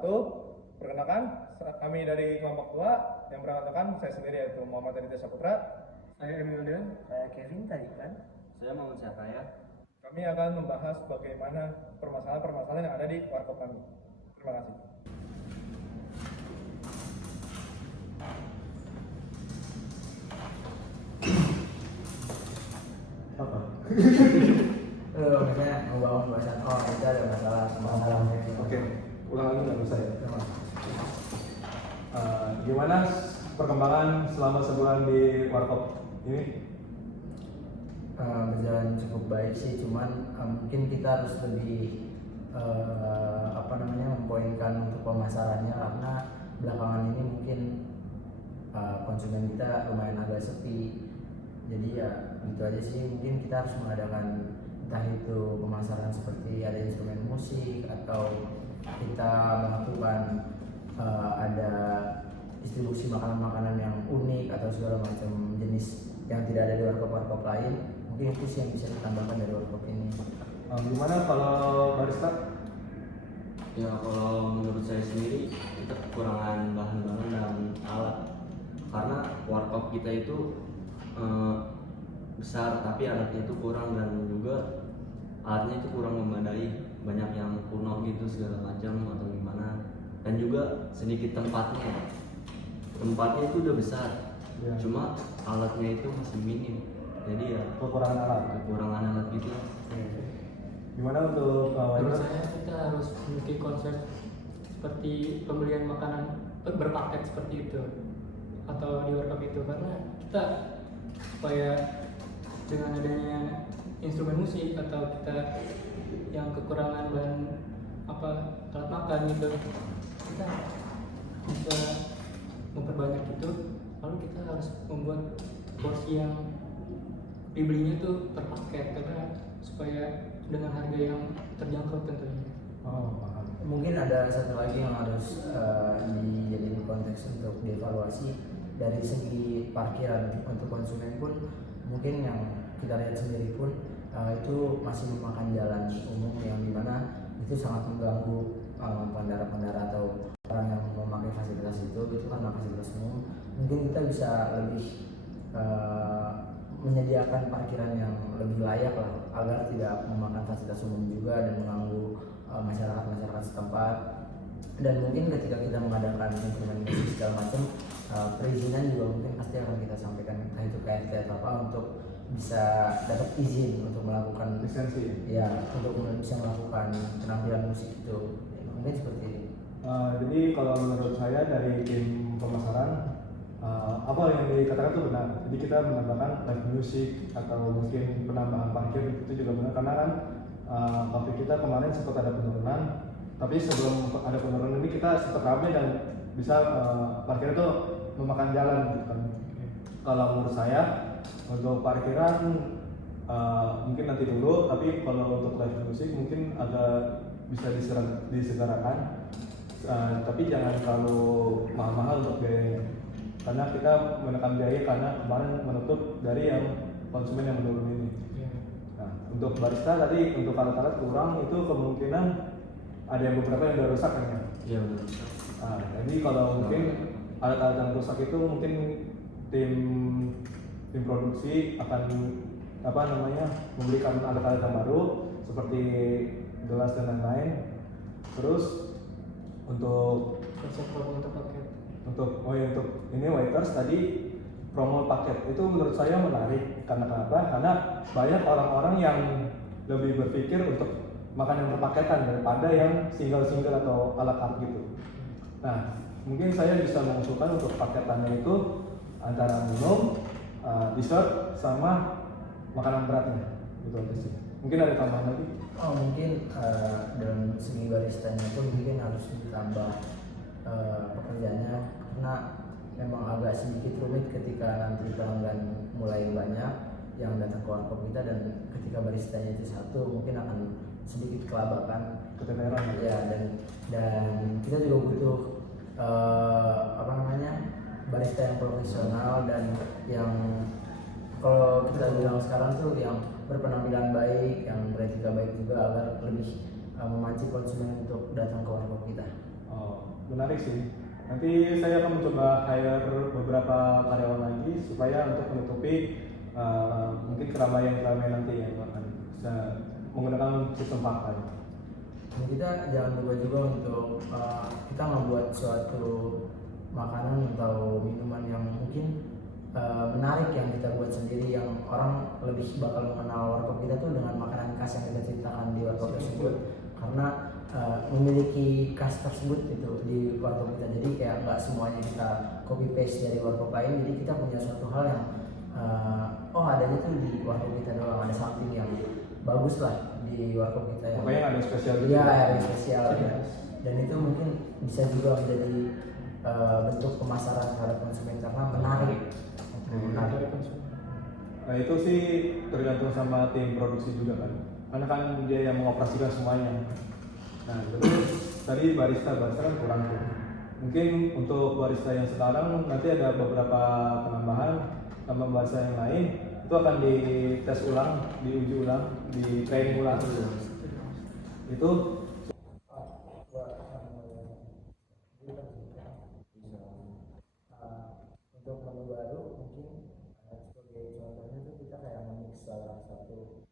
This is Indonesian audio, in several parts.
wabarakatuh. Perkenalkan, kami dari kelompok 2 yang beranggotakan saya sendiri yaitu Muhammad Aditya Saputra. Saya Emil Dean. Saya Kevin Tarikan. Saya Muhammad Syafaya. Kami akan membahas bagaimana permasalahan-permasalahan yang ada di warkop kami. Terima kasih. Apa? Misalnya membangun bahasan kita ada masalah. Oke, ulang lagi nggak usah ya. Gimana perkembangan selama sebulan di warkop ini? Berjalan cukup baik sih, cuman mungkin kita harus lebih mempoinkan untuk pemasarannya, karena belakangan ini mungkin konsumen kita lumayan agak sepi. Jadi ya gitu aja sih, mungkin kita harus mengadakan entah itu pemasaran seperti ada instrumen musik atau kita melakukan ada distribusi makanan-makanan yang unik atau segala macam jenis yang tidak ada di warkop-warkop lain. Mungkin itu sih yang bisa ditambahkan dari warkop ini. Gimana kalau barista? Ya kalau menurut saya sendiri kita kekurangan bahan-bahan dan alat, karena warkop kita itu besar tapi alatnya itu kurang, dan juga alatnya itu kurang memadai, banyak yang kuno gitu segala macam atau gimana, dan juga sedikit tempatnya itu udah besar Ya. cuma alatnya itu masih minim, jadi ya Kekurangan alat. kekurangan alat gitu. Gimana untuk Menurut waiter? saya kita harus memiliki konsep seperti pembelian makanan berpaket seperti itu atau di warkop itu, karena kita supaya dengan adanya instrumen musik atau kita yang kekurangan bahan alat makan gitu, kita bisa memperbanyak itu, lalu kita harus membuat porsi yang dibelinya tuh per paket, karena supaya dengan harga yang terjangkau tentunya. Oh, paham. Mungkin ada satu lagi yang harus dijadikan konteks untuk dievaluasi dari segi parkiran untuk konsumen pun, mungkin yang kita lihat sendiri pun itu masih memakan jalan umum yang dimana itu sangat mengganggu pengendara-pengendara atau orang yang memakai fasilitas itu karena fasilitas umum. Mungkin kita bisa lebih menyediakan parkiran yang lebih layak lah, agar tidak memakan fasilitas umum juga dan mengganggu masyarakat setempat. Dan mungkin ketika kita mengadakan implementasi segala macam, perizinan juga mungkin pasti akan kita sampaikan, entah itu kayak apa untuk bisa dapat izin untuk melakukan Lisensi. ya, untuk bisa melakukan penampilan musik itu. Ya, mungkin seperti ini. Jadi kalau menurut saya dari tim pemasaran, apa yang dikatakan itu benar. Jadi kita menambahkan live music atau mungkin penambahan parkir itu juga benar, karena kan pabrik kita kemarin sempat ada penurunan, tapi sebelum ada penurunan ini kita sempat ramai dan bisa parkir itu memakan jalan gitu kan. Kalau menurut saya untuk parkiran mungkin nanti dulu, tapi kalau untuk live music mungkin agak bisa disegerakan, tapi jangan terlalu mahal-mahal untuk biayanya, karena kita menekan biaya karena kemarin menutup dari yang konsumen yang menurun ini. Nah, untuk barista tadi untuk alat-alat kurang itu kemungkinan ada yang beberapa yang udah rusak kan ya? Iya benar. Nah, jadi kalau mungkin alat-alat yang rusak itu mungkin tim produksi akan memberikan alat-alat yang baru seperti gelas dan lain-lain. Terus untuk Konsep promo untuk paket. untuk ini waiters tadi promo paket itu menurut saya menarik. Karena kenapa? Karena banyak orang-orang yang lebih berpikir untuk makan yang berpaketan daripada yang single atau ala carte gitu. Nah, mungkin saya bisa mengusulkan untuk paketannya itu antara minum, dessert sama makanan beratnya, gitu aja sih. Mungkin ada tambahan lagi? Mungkin dalam segi baristanya pun mungkin harus ditambah pekerjaannya, karena memang agak sedikit rumit ketika nanti pelanggan mulai banyak yang datang ke warkop kita, dan ketika baristanya itu satu mungkin akan sedikit kelabakan, Keteteran ya, dan kita juga butuh barista yang profesional dan yang kalau kita bilang sekarang tuh yang berpenampilan baik, yang beretika baik juga, agar lebih memancing konsumen untuk datang ke warkop kita. Oh, menarik sih. Nanti saya akan mencoba hire beberapa karyawan lagi supaya untuk menutupi mungkin keramaian-keramaian nanti yang akan bisa menggunakan sistem pakai. Dan kita jangan lupa juga untuk kita membuat suatu makanan atau minuman yang mungkin menarik yang kita buat sendiri, yang orang lebih bakal mengenal warkop kita tuh dengan makanan khas yang kita ciptakan di warkop tersebut, karena memiliki khas tersebut itu di warkop kita. Jadi kayak nggak semuanya kita copy paste dari warkop lain, jadi kita punya suatu hal yang oh adanya tuh di warkop kita doang, ada something yang bagus lah di warkop kita yang Pokoknya ada yang spesial gitu. iya ada yang spesial ya. Dan itu mungkin bisa juga menjadi bentuk pemasaran terhadap konsumen karena menarik. Dari konsumen. Nah itu sih tergantung sama tim produksi juga kan, karena kan dia yang mengoperasikan semuanya. Nah terus tadi barista kan kurang tuh. Mungkin untuk barista yang sekarang nanti ada beberapa penambahan sama barista yang lain itu akan dites ulang, diuji ulang, di training ulang. Itu Untuk menu baru mungkin sebagai contohnya tuh kita kayak mix salah satu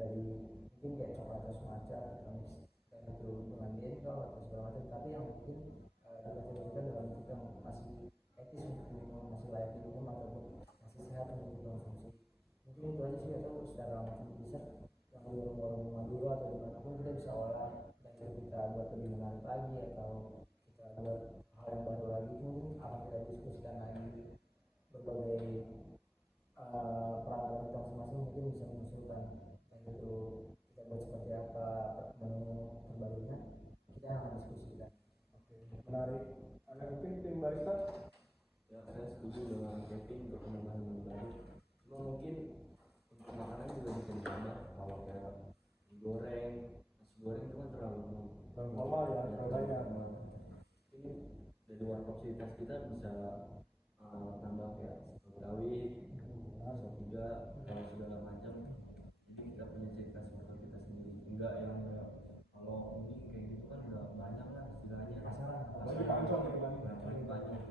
dari mungkin kayak coklat atau semacam kita mix dan itu dengan bento atau segala macam, tapi yang mungkin kita dalam bentuk yang masih etis untuk diminum, masih layak diminum ataupun masih sehat untuk dikonsumsi. Mungkin itu aja sih, atau secara mungkin bisa yang di warung-warung Madura atau dimanapun kita bisa olah dan kita buat lebih menarik lagi, atau kita buat hal yang baru lagi. Mungkin akan kita diskusikan lagi berbagai perangkat kita masing-masing, mungkin bisa mengusulkan dan itu kita buat seperti apa menu terbarunya, kita akan diskusikan. menarik. Ada mungkin tim barista. Ya, saya setuju dengan Kevin untuk penambahan menu baru. Cuma mungkin untuk makanan juga bisa ditambah. Kalau kayak mie goreng, nasi goreng itu kan terlalu Normal ya, terlalu banyak. Ini dari warkop kita bisa tambah kayak betawi, sop juga, kalau segala macam. Jadi kita punya ciri khas warkop kita sendiri. Enggak yang kalau ini kayak gitu kan udah banyak lah istilahnya. Apalagi pancong gitu kan. Apalagi banyak.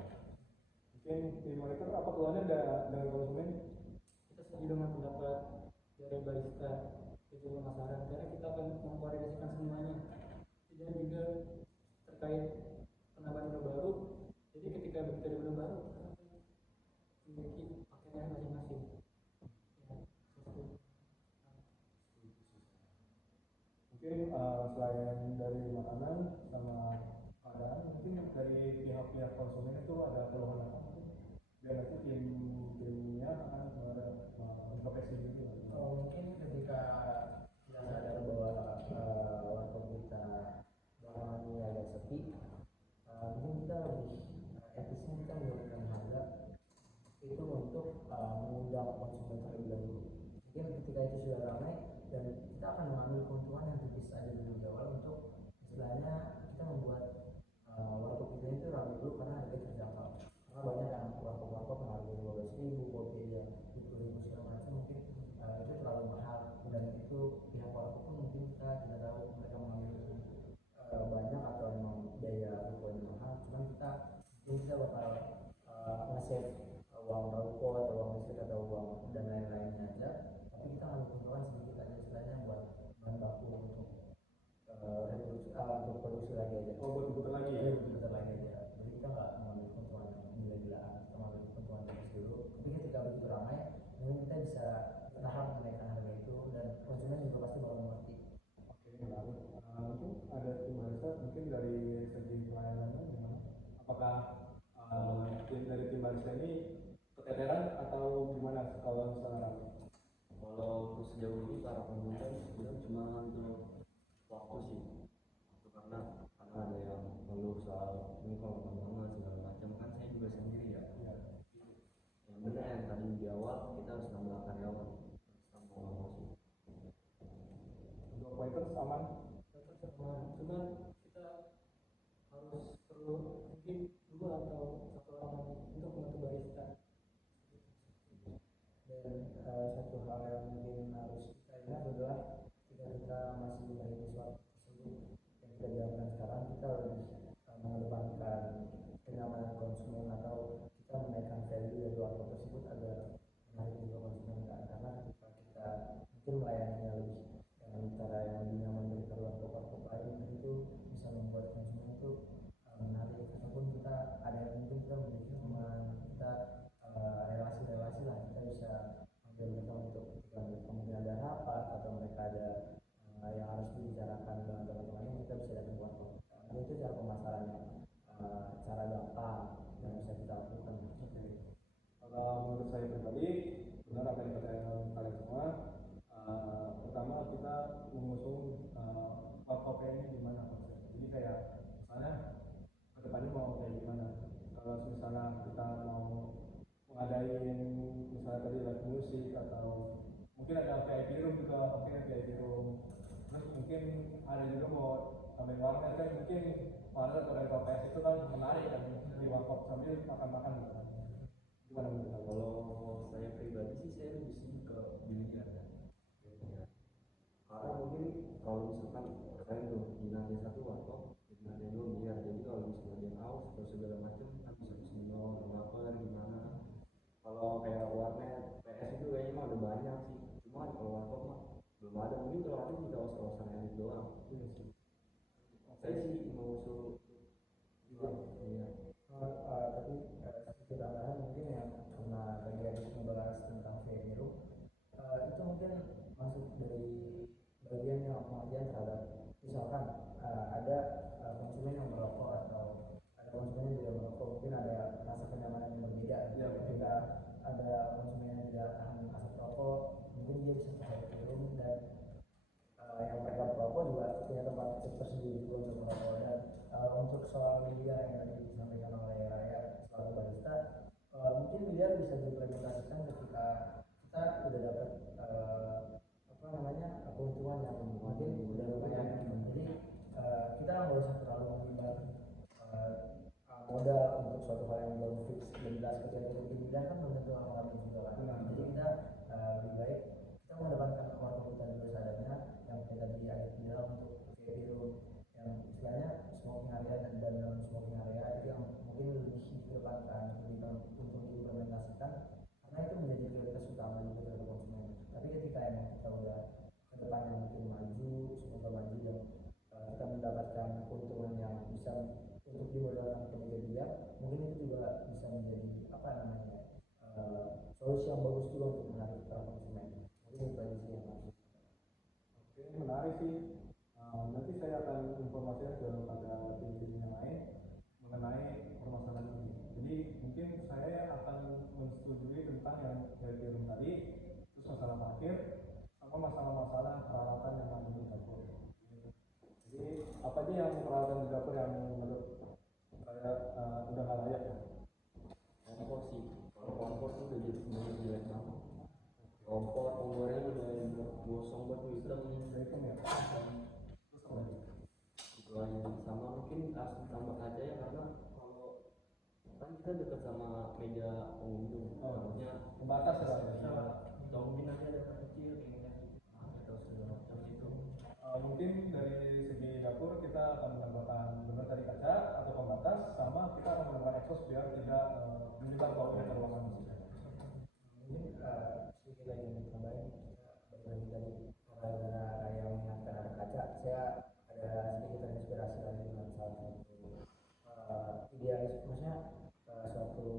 Mungkin tim monitor apa keluarnya dengan konsumen? Kita setuju dengan pendapat dari barista dan juga pemasaran, karena kita akan mengkoordinasikan semuanya. Dan juga terkait penambahan menu baru, jadi ketika begitu ada menu baru kita akan memiliki paketnya masing-masing. Ya, seperti itu. Mungkin selain dari makanan sama keadaan, mungkin dari pihak-pihak konsumen itu ada keluhan apa mungkin? Biar nanti timnya akan introspeksi gitu. Mungkin ketika kita sadar bahwa warkop kita belakangan ini agak sepi, mungkin kita lebih etisnya kita menurunkan harga itu untuk mengundang konsumen terlebih dahulu. Mungkin ketika itu sudah ramai dan kita akan mengambil keuntungan yang tipis aja dulu di awal untuk istilahnya kita membuat warkop kita itu ramai dulu karena harga terjangkau. Karena banyak yang warkop harga 15.000, kopi ya 20.000 segala macam, mungkin itu terlalu mahal, dan itu pihak warkop pun mungkin kita tidak tahu mereka mengambil banyak atau memang biaya rukonya mahal. Cuman kita bakal nge-save uang rokok atau uang listrik atau uang dan lain-lainnya aja, tapi kita ngambil keuntungan sedikit aja istilahnya buat bahan baku untuk untuk produksi lagi aja. Oh, buat diputar lagi ya? Iya, diputar lagi aja. Jadi kita nggak mengambil keuntungan yang gila-gilaan, kita mengambil keuntungan terus dulu. Tapi ketika begitu ramai, mungkin kita bisa bertahap menaikkan harga itu dan konsumen juga pasti bakal mengerti. Oke, menarik. Mungkin ada tim barista, mungkin dari segi pelayanannya gimana? Apakah dari tim barista ini keteteran atau gimana kalau misalnya? Kalau untuk sejauh ini para pengunjung sebenarnya cuma untuk waktu sih. Itu karena ada yang mengeluh soal ini kalau banget segala macam, kan saya juga sendiri ya. Yang benar yang tadi di awal kita harus nambah karyawan, tambah promosi. Untuk waiters aman? Cuman kita harus perlu mungkin 2 atau 1 orang untuk membantu barista. Dan satu hal yang mungkin harus kita ingat adalah ketika kita masih memiliki sesuatu tersebut yang kita jalankan sekarang, kita lebih ada yang harus dibicarakan dengan teman-teman, kita bisa datang ke warkop. Itu cara pemasarannya, cara gampang yang bisa kita lakukan. Oke. Kalau menurut saya pribadi, benar apa yang dikatakan kalian semua. Pertama kita mengusung warkopnya ini gimana konsep. Jadi kayak misalnya kedepannya mau kayak gimana. Kalau misalnya kita mau ngadain misalnya tadi live musik atau mungkin ada VIP room juga, oke VIP room. Terus mungkin ada juga mau sambil warnet kan, mungkin warnet atau dari KPS itu kan menarik kan di warkop sambil makan-makan gitu kan. Gimana menurut kalian? Kalau saya pribadi sih saya lebih senang ke biliar ya. Karena mungkin kalau misalkan saya tuh di lantai satu warkop, di lantai dua biliar. Jadi kalau misalnya dia haus atau segala macam kan bisa minum atau lapar gimana. Kalau kayak warnet, PS itu kayaknya mah udah banyak sih. Cuma kan kalau warkop mah belum ada. Mungkin kalau ada di kawasan elit doang. Iya sih. Saya sih mau usul juga. Iya. Tapi sedikit tambahan mungkin yang karena tadi harus membahas tentang VMU, itu mungkin masuk dari bagian yang pengertian terhadap misalkan ada konsumen yang merokok atau ada konsumen yang tidak merokok, mungkin ada rasa kenyamanan yang berbeda. Ya, Ketika ada konsumen yang tidak tahan asap rokok, mungkin dia bisa pakai turun, dan yang mereka merokok juga punya tempat tersendiri juga untuk merokok. Dan untuk soal biliar yang tadi disampaikan oleh Raya selaku barista, mungkin biliar bisa diimplementasikan ketika kita udah dapat keuntungan yang mungkin udah lumayan. Jadi kita nggak usah terlalu mengimbangi modal untuk suatu hal yang belum fix dan jelas. Ketika kita bikin biliar kan belum tentu akan juga kan. Jadi kita lebih baik kita mengedepankan warga kita dulu seadanya, yang kita tadi ada bilang untuk VIP room yang istilahnya smoking area dan non smoking area, itu yang mungkin lebih dikedepankan, untuk diimplementasikan, karena itu menjadi prioritas utama juga dari konsumen. Tapi ketika yang kita udah ke depan yang mungkin maju, semoga maju, dan kita mendapatkan keuntungan yang bisa untuk dimodalkan ke meja biliar, mungkin itu juga bisa menjadi apa namanya solusi yang bagus juga untuk menarik para konsumen. Mungkin itu aja sih yang harus. Oke, menarik sih. Nanti saya akan informasikan kepada tim-tim yang lain mengenai permasalahan ini. Jadi mungkin saya akan mensetujui tentang yang dari film tadi, terus masalah parkir, sama masalah-masalah peralatan yang ada di dapur. Jadi apa aja yang peralatan di dapur yang menurut saya udah nggak layak ya? Kompor sih. Kalau kompor tuh udah jadi jelek banget. Kompor kompornya udah gosong batu hitam. Itu ya. Terus apa lagi? Itu aja. Sama mungkin harus ditambah kaca ya, karena kalau kan kita dekat sama meja pengunjung, harusnya Pembatas ya. atau mungkin nanti ada kecil kayaknya atau segala macam itu. Mungkin dari segi dapur kita akan menambahkan benar tadi kaca atau pembatas, sama kita akan menambahkan exhaust biar tidak menyebar baunya terlalu lama. Mungkin sedikit lagi yang ditambahin, bagi dari gara-gara Raya mengingatkan ada kaca, saya ada sedikit terinspirasi lagi dengan salah satu idealis, maksudnya suatu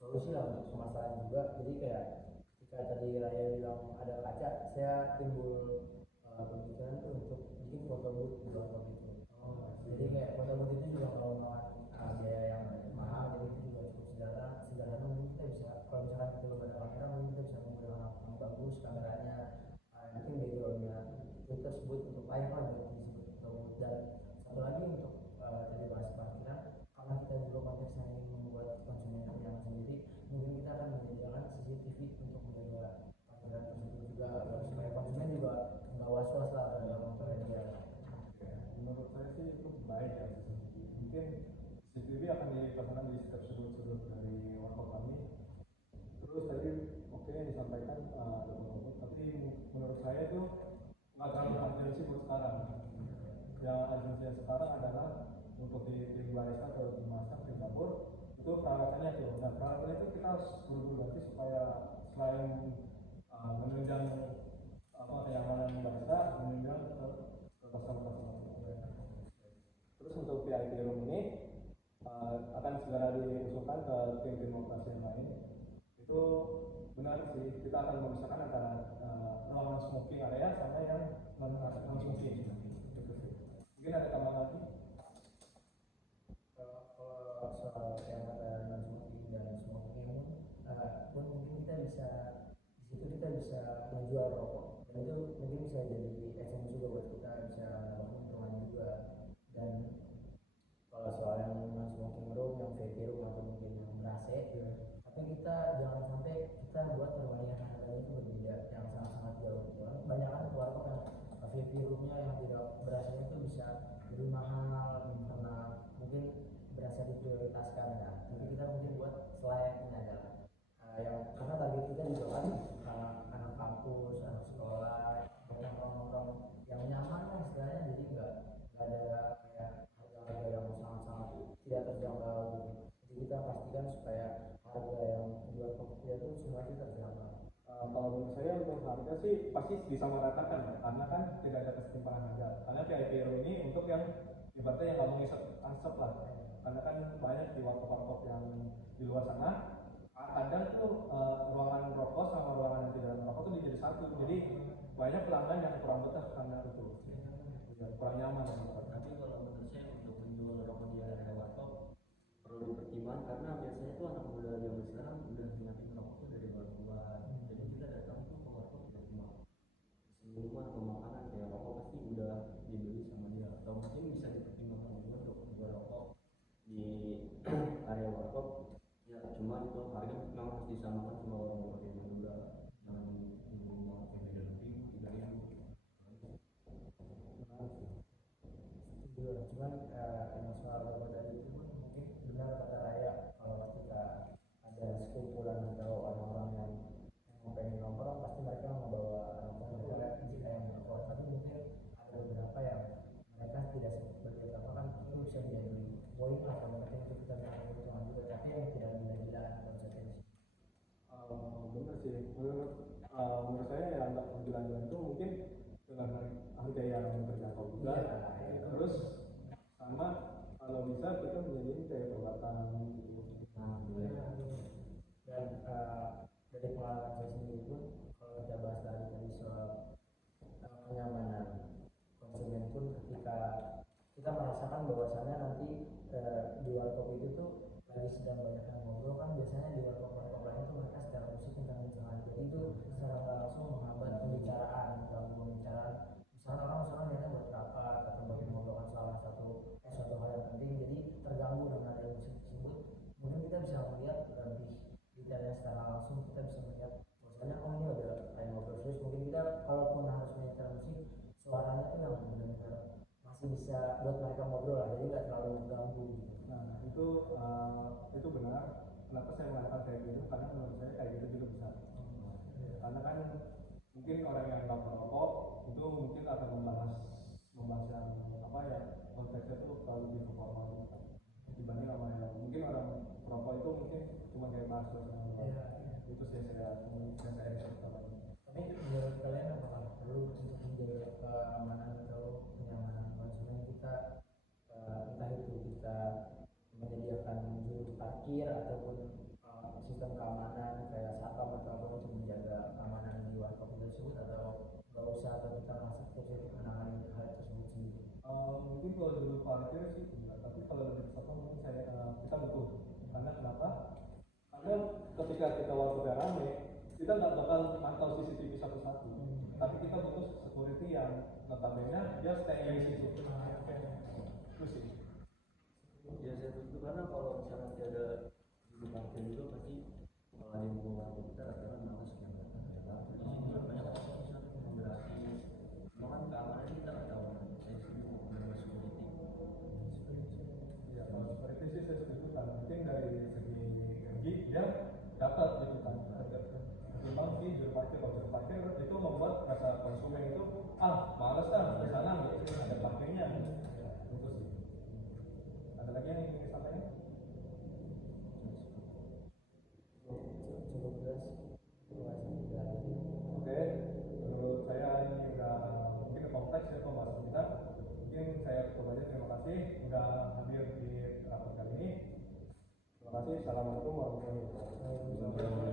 solusi lah untuk permasalahan juga. Jadi kayak ketika tadi Raya bilang ada kaca, saya timbul pemikiran tuh untuk bikin foto booth di luar itu. Jadi kayak foto booth itu juga kalau memakan biaya yang mahal, jadi itu juga cukup sederhana. Mungkin kita bisa, kalau misalkan kita belum ada kamera, mungkin kita bisa menggunakan HP yang bagus, kameranya, mungkin backgroundnya itu tersebut untuk layak lah untuk disebut foto booth. Dan satu lagi untuk tadi bahas parkiran, karena kita juga konteksnya ingin membuat konsumen yang sendiri, mungkin kita akan menyediakan CCTV untuk menjaga parkiran tersebut juga, supaya konsumen juga nggak was-was lah dalam motornya dia. Menurut saya sih itu baik ya. Mungkin CCTV akan dipasangkan di setiap sudut-sudut dari warkop kami. Terus tadi oke disampaikan ada foto, tapi menurut saya itu nggak terlalu urgensi buat sekarang. Yang urgensi sekarang adalah untuk di tim barista atau di masak di dapur itu peralatannya tuh. Nah peralatannya itu kita harus buru-buru ganti supaya selain menunjang kenyamanan barista, menunjang ke customer. Terus untuk VIP room ini akan segera diusulkan ke tim-tim operasi yang lain. Itu benar sih, kita akan memisahkan antara ruangan smoking area sama yang non smoking. Mungkin ada tambahan lagi? Kalau soal yang ada non smoking dan smoking pun mungkin kita bisa di situ kita bisa menjual rokok, dan itu mungkin bisa jadi exchange juga buat kita, bisa dapat keuntungan juga. Dan kalau soal yang non smoking room, yang vape room atau mungkin yang ber-AC, tapi kita jangan sampai kita buat perwalian harganya itu berbeda, yang sangat-sangat jauh gitu kan. Banyak kan keluarga kan vape roomnya yang tidak ber-AC itu bisa lebih mahal karena mungkin berasa diprioritaskan kan. Tapi kita mungkin buat selayaknya adalah yang karena target kita juga kan anak kampus, anak sekolah, nongkrong-nongkrong yang nyaman lah istilahnya, jadi nggak ada kayak harga-harga yang sangat-sangat tidak terjangkau gitu. Jadi kita pastikan supaya harga yang jual kopi itu semua itu terjangkau. Kalau menurut saya untuk harga sih pasti disamaratakan ya, karena kan tidak ada kesetimpangan harga. Karena VIP room ini untuk yang ibaratnya yang nggak mau ngisep ansep lah. Karena kan banyak di warkop-warkop yang di luar sana, kadang tuh ruangan rokok sama ruangan yang tidak merokok tuh dijadi satu. Jadi banyak pelanggan yang kurang betah karena itu, ya, kurang nyaman. Tapi kalau menurut saya untuk menjual rokok di area warkop perlu dipertimbangkan, karena biasanya tuh anak muda zaman sekarang udah nikmatin rokok tuh dari luar. Jadi kita datang tuh ke warkop tidak cuma minuman atau makanan, kayak rokok pasti udah dibeli sama dia. Atau mungkin bisa dipertimbangkan juga untuk jual rokok di area warkop. Ya cuma itu harga memang harus disamakan sama orang-orang yang muda, jangan dibeli banget yang beda lebih 3.000. Cuman yang soal rokok tadi itu pun mungkin benar kata Raya, kalau ketika ada sekumpulan atau orang-orang yang pengen nongkrong pasti mereka membawa rokok mereka jika yang merokok. Tapi mungkin ada beberapa yang mereka tidak seperti apa kan, itu bisa menjadi poin lah kalau mereka itu kita bisa keuntungan juga, tapi yang tidak gila-gila konsekuensi. Benar sih, menurut saya ya nggak gila-gila itu mungkin dengan harga yang terjangkau juga. Terus sama kalau bisa kita menjadi kayak perbuatan gitu. Dan dari pengalaman saya sendiri pun, kalau kita bahas tadi soal kenyamanan konsumen pun, ketika kita merasakan bahwasannya nanti di warkop itu tuh lagi sedang banyak yang ngobrol kan, biasanya di warkop-warkop lain tuh mereka secara musik kencang-kencangan, jadi itu secara nggak langsung menghambat pembicaraan, mengganggu pembicaraan. Misalnya orang niatnya buat rapat atau buat mengobrolkan salah satu suatu hal yang penting, jadi terganggu dengan adanya musik tersebut. Mungkin kita bisa melihat lebih detailnya secara langsung, kita bisa melihat bahwasanya oh ini ada kayak ngobrol serius. Mungkin kita kalaupun harus menyetel musik, suaranya tuh yang benar-benar masih bisa buat mereka ngobrol lah, jadi nggak terlalu mengganggu gitu. Nah itu benar. Kenapa saya mengatakan kayak gitu? Karena menurut saya kayak gitu juga bisa. Karena kan mungkin orang yang nggak merokok itu mungkin akan membahas yang apa ya, konteksnya tuh lebih ke formal gitu, dibanding sama yang mungkin orang merokok itu mungkin cuma kayak bahas itu sih saya Tapi menurut kalian apakah perlu untuk menjaga keamanan atau kenyamanan konsumen kita, entah itu kita menyediakan juru parkir ataupun sistem keamanan kayak satpam atau apa untuk menjaga keamanan di warkop tersebut, atau nggak usah, atau kita masuk ke situ menangani hal tersebut sendiri? mungkin kalau dulu parkir sih enggak, tapi kalau lebih apa mungkin kita butuh. Karena kenapa? Karena ketika kita waktu rame, kita nggak bakal mantau CCTV satu-satu, tapi kita butuh security yang notabene dia stay di situ. Terus sih. Ya saya setuju, karena kalau misalnya tidak ada juru parkir juga pasti kalau ada yang mau bantu kita rata-rata malas yang datang ya kan. Di sini juga banyak orang yang gratis, cuma kan keamanan kita nggak tahu. Saya setuju dengan security. Ya kalau security sih saya setuju kan. Mungkin dari segi gaji dia dapat gitu kan. Memang sih juru parkir, kalau juru parkir itu membuat rasa konsumen itu malas dah di sana ada parkirnya. Itu sih. Ada lagi yang ingin disampaikan? Cukup jelas. Oke, menurut saya ini udah mungkin kompleks ya pembahasan kita. Mungkin saya cukup aja, terima kasih udah hadir di rapat kali ini. Terima kasih. Assalamualaikum warahmatullahi wabarakatuh.